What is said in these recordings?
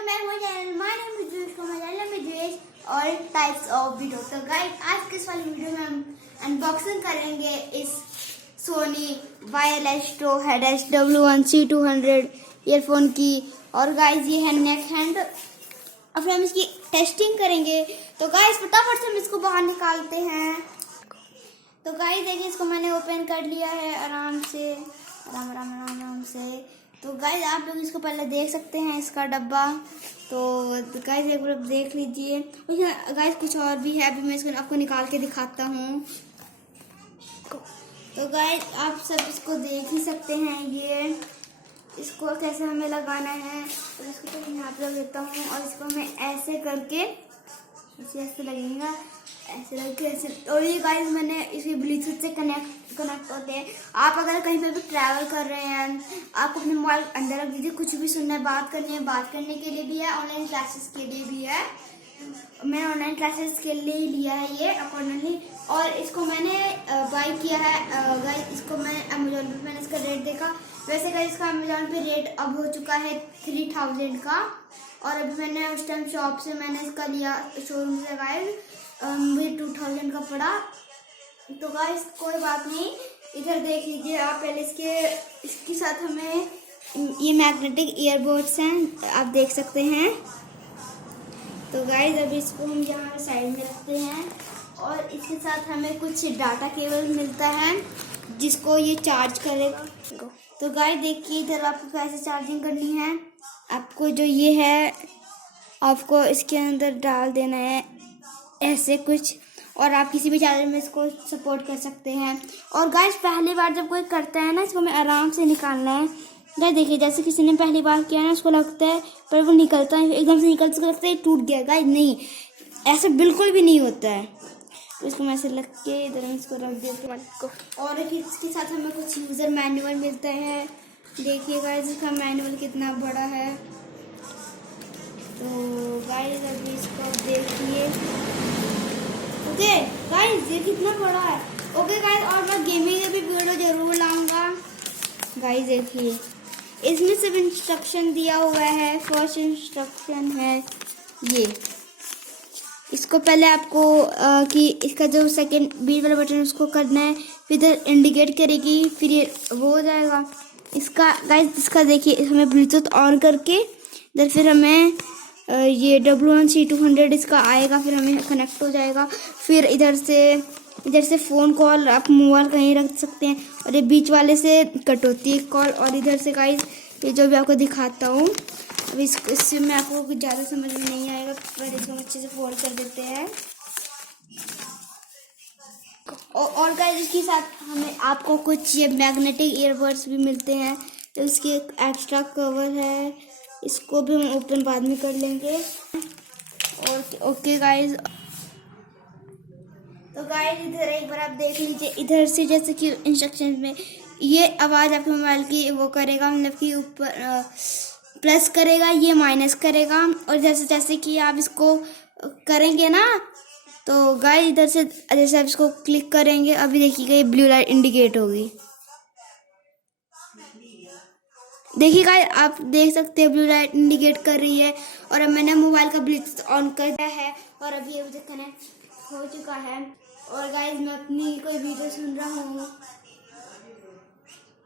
Welcome back my channel. My name is जुएश from my channel में जुएश all types of video. तो guys आज के इस वाली वीडियो में हम अनबॉक्सिंग करेंगे इस सोनी वायरलेस ट्रो हेडएस W1C200 ईयरफोन की। और गाइस ये है नेक हैंड। अब हम इसकी टेस्टिंग करेंगे। तो गाइस फटाफट से हम इसको बाहर निकालते हैं। तो गाइस देखिए इसको मैंने ओपन कर लिया है आराम से, आराम से। तो गाइस आप लोग इसको पहले देख सकते हैं इसका डब्बा। तो गाइस एक बार देख लीजिए। गाइस कुछ और भी है, अभी मैं इसको आपको निकाल के दिखाता हूँ। तो गाइस आप सब इसको देख ही सकते हैं, ये इसको कैसे हमें लगाना है। और इसको तो मैं यहाँ पे देता हूँ और इसको हमें ऐसे करके ऐसे लगेगा, ऐसे लगे ऐसे। और ये गाइस मैंने इसे ब्लूटूथ से कनेक्ट होते हैं। आप अगर कहीं पे भी ट्रैवल कर रहे हैं, आप अपने मोबाइल अंदर रख दीजिए, कुछ भी सुनना है, बात करनी है, बात करने के लिए भी है, ऑनलाइन क्लासेस के लिए भी है। मैं ऑनलाइन क्लासेस के लिए ही लिया है ये अकॉर्डिंगली। और इसको मैंने बाय किया है गाइस, इसको मैं अमेजोन पे मैंने इसका रेट देखा। वैसे गाइस इसका अमेजोन पे रेट अब हो चुका है 3000 का। और अभी मैंने उस टाइम शॉप से मैंने इसका लिया, शोरूम से लगाया, मुझे 2000 का पड़ा। तो गाइस कोई बात नहीं, इधर देख लीजिए आप पहले इसके साथ हमें ये मैग्नेटिक ईयरबड्स हैं, आप देख सकते हैं। तो गाइस अभी इसको हम यहाँ साइड में रखते हैं। और इसके साथ हमें कुछ डाटा केबल मिलता है जिसको ये चार्ज करेगा। तो गाइस देखिए इधर आपको कैसे चार्जिंग करनी है। आपको जो ये है आपको इसके अंदर डाल देना है ऐसे कुछ, और आप किसी भी चार्जर में इसको सपोर्ट कर सकते हैं। और गाइस पहली बार जब कोई करता है ना, इसको हमें आराम से निकालना है। गाइस देखिए जैसे किसी ने पहली बार किया ना, उसको लगता है पर वो निकलता है एकदम से, निकलता उसको लगता है टूट गया। गाइस नहीं, ऐसा बिल्कुल भी नहीं होता है। तो इसको मैं ऐसे लग के इधर इसको रख देते हैं। और इसके साथ हमें कुछ यूज़र मैनुअल मिलता है। देखिए गाइस इसका मैनुअल कितना बड़ा है। तो गाइस अभी इसको देखिए। ओके गाइस ये कितना बड़ा है। ओके गाइस और मैं गेमिंग का भी वीडियो जरूर लाऊंगा। गाइस देखिए इसमें सब इंस्ट्रक्शन दिया हुआ है। फर्स्ट इंस्ट्रक्शन है ये, इसको पहले आपको कि इसका जो सेकंड बीच वाला बटन उसको करना है, फिर इधर इंडिकेट करेगी, फिर ये वो हो जाएगा इसका। गाइस इसका देखिए हमें ब्लूटूथ ऑन करके इधर फिर हमें ये W1C200 इसका आएगा, फिर हमें कनेक्ट हो जाएगा। फिर इधर से फ़ोन कॉल आप मोबाइल कहीं रख सकते हैं। और ये बीच वाले से कट होती है कॉल। और इधर से गाइस ये जो भी आपको दिखाता हूँ, अब इससे में आपको कुछ ज़्यादा समझ में नहीं आएगा, पर इसको अच्छे से फोल्ड कर देते हैं। और गाइस इसके साथ हमें आपको कुछ ये मैग्नेटिक ईयरबड्स भी मिलते हैं। तो इसकी एक एक्स्ट्रा कवर है, इसको भी हम ओपन बाद में कर लेंगे। और ओके गाइस, तो गाइस इधर एक बार आप देख लीजिए, इधर से जैसे कि इंस्ट्रक्शन में ये आवाज़ आपके मोबाइल की वो करेगा, मतलब कि ऊपर प्लस करेगा, ये माइनस करेगा। और जैसे कि आप इसको करेंगे ना, तो गाइस इधर से जैसे आप इसको क्लिक करेंगे, अभी देखिएगा ये ब्लू लाइट इंडिकेट होगी। देखिए गाइस आप देख सकते हैं ब्लू लाइट इंडिकेट कर रही है। और अब मैंने मोबाइल का ब्लूटूथ ऑन कर दिया है और अभी ये मुझे कनेक्ट हो चुका है। और गाइस मैं अपनी कोई वीडियो सुन रहा हूँ।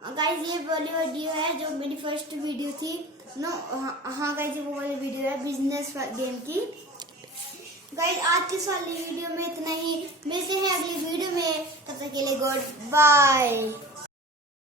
गाइस ये वाली वीडियो है जो मेरी फर्स्ट वीडियो थी। हाँ गाइस ये वो वाली वीडियो है बिजनेस गेम की। गाइस आज की वाली वीडियो में इतना ही, मिलते हैं अगली वीडियो में, तब तक के लिए गुड बाय।